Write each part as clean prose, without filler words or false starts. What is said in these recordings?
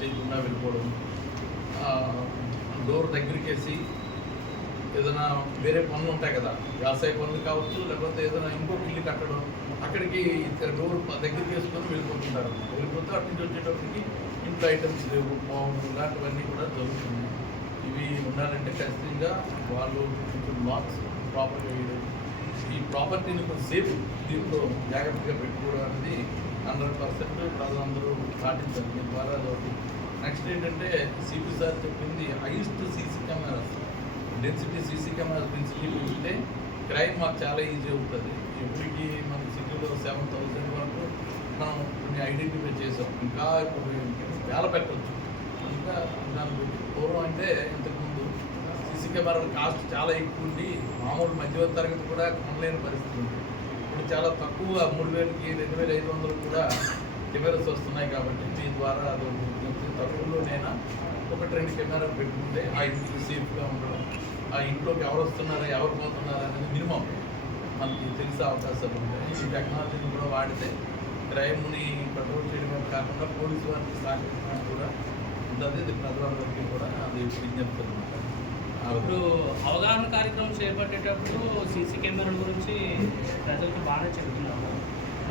చేయకుండా వెళ్ళిపోవడం, డోర్ దగ్గరికేసి ఏదైనా వేరే పనులు ఉంటాయి కదా, వ్యవసాయ పనులు కావచ్చు, లేకపోతే ఏదైనా ఇంకొక ఇల్లు కట్టడం, అక్కడికి డోర్ దగ్గరికి వేసుకొని వెళ్ళిపోతుంటారు. వెళ్ళిపోతే అటు నుంచి వచ్చేటప్పటికి ఇంట్లో ఐటమ్స్ లేవు, పావులు ఇలాంటివన్నీ కూడా జరుగుతున్నాయి. ఇవి ఉండాలంటే ఖచ్చితంగా వాళ్ళు కొంచెం లాక్స్ ప్రాపర్గా వేయడం, ఈ ప్రాపర్టీని కొంచెంసేపు దీంట్లో జాగ్రత్తగా పెట్టుకోవడం అనేది 100% ప్రజలందరూ పాటించాలి. దీని ద్వారా అదొకటి. నెక్స్ట్ ఏంటంటే సిపి సార్ చెప్పింది highest CC cameras density CC cameras పెంచి ఉంటే క్రైమ్ మాకు చాలా ఈజీ అవుతుంది. ఇప్పటికీ మన సిటీలో 7,000 వరకు మనం కొన్ని ఐడెంటిఫై చేసాం. ఇంకా ఇప్పుడు వేల పెట్టవచ్చు. ఇంకా దాన్ని పెట్టి పూర్వం అంటే ఇంతకుముందు సీసీ కెమెరాల కాస్ట్ చాలా ఎక్కువ ఉండి మామూలు మధ్యవర్తి తరగతి కూడా కొనలేని పరిస్థితి ఉంది. ఇప్పుడు చాలా తక్కువ 3,000కి 2,500 కూడా కెమెరాస్ వస్తున్నాయి. కాబట్టి దీని ద్వారా అది తక్కువలోనైనా 1-2 కెమెరాలు పెట్టుకుంటే ఆ ఇంటికి సేఫ్గా ఉండడం, ఆ ఇంట్లోకి ఎవరు వస్తున్నారా ఎవరు పోతున్నారా అనేది మినిమం మనకి తెలిసే అవకాశాలు ఉంటాయి. ఈ టెక్నాలజీని కూడా వాడితే క్రైమ్ని కంట్రోల్ చేయడమే కాకుండా పోలీసు వారికి సహకరించడం కూడా ఉంటుంది. ఇది ప్రజలందరికీ కూడా అది విజ్ఞప్తి అనమాట. ఇప్పుడు అవగాహన కార్యక్రమం చేపట్టేటప్పుడు సీసీ కెమెరాల గురించి ప్రజలకు బాగా చెబుతున్నారు.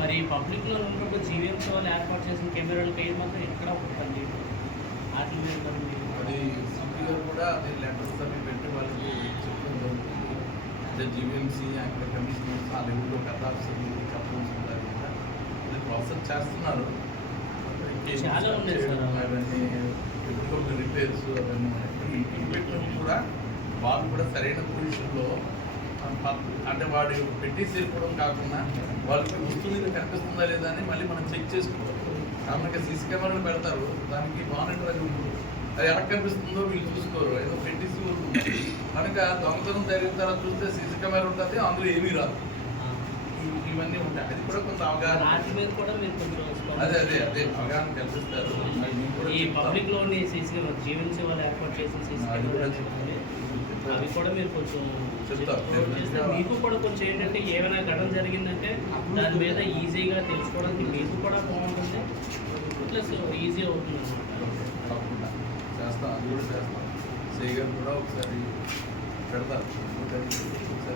మరి పబ్లిక్లో ఉన్నప్పుడు జీవీఎంసీ వాళ్ళు ఏర్పాటు చేసిన కెమెరాలు పేరు మాత్రం ఎక్కడ ఉంటుంది వాటి మీద అది సిపి గారు కూడా అదే లెటర్స్ అవి పెట్టి వాళ్ళకి చెప్పడం జరుగుతుంది. అంటే జీవీఎంసీ అక్కడ కమిషనర్స్ ఆ లెవెల్లో పెద్ద ఆఫీసర్లు చెప్పాల్సి ఉంటారు కదా, అది ప్రాసెస్ చేస్తున్నారు. చాలా ఉన్నాయి సార్ అవన్నీ ఎప్పుడు రిపేర్స్ అవన్నీ పెట్టినప్పుడు కూడా వాళ్ళు కూడా సరైన పొజిషన్లో అంటే వాడు పెట్టేసి వెళ్ళిపోవడం కాకుండా వాళ్ళకి వస్తువు మీద కనిపిస్తుందా లేదా అని మళ్ళీ మనం చెక్ చేసుకోవాలి. కారణంగా సీసీ కెమెరాలు పెడతారు, దానికి మానిటర్ అది ఉంటుంది, అది ఎలా కనిపిస్తుందో వీళ్ళు చూసుకోరు, ఏదో పెట్టేసి కనుక దొంగతనం జరిగిన తర్వాత చూస్తే సీసీ కెమెరా ఉంటుంది, అందులో ఏమీ రాదు. ఇవన్నీ ఉంటాయి. అది కూడా కొంత అవగాహన, అదే అదే అదే అవగాహన కల్పిస్తారు. ఈ పబ్లిక్ లోని సీసీ జీవీఎంసీ వాళ్ళు ఏర్పాటు చేసిన సీసీ అవి కూడా మీరు కొంచెం చెప్తారు. మీకు కూడా కొంచెం ఏంటంటే ఏమైనా ఘటన జరిగిందంటే దాని మీద ఈజీగా తెలుసుకోవడానికి మీకు కూడా బాగుంటుంది, ప్లస్ ఈజీ అవుతుంది తప్పకుండా చేస్తాం. అది కూడా చేస్తాం. సేగర్ గారు కూడా ఒకసారి పెడతారు, ఒకసారి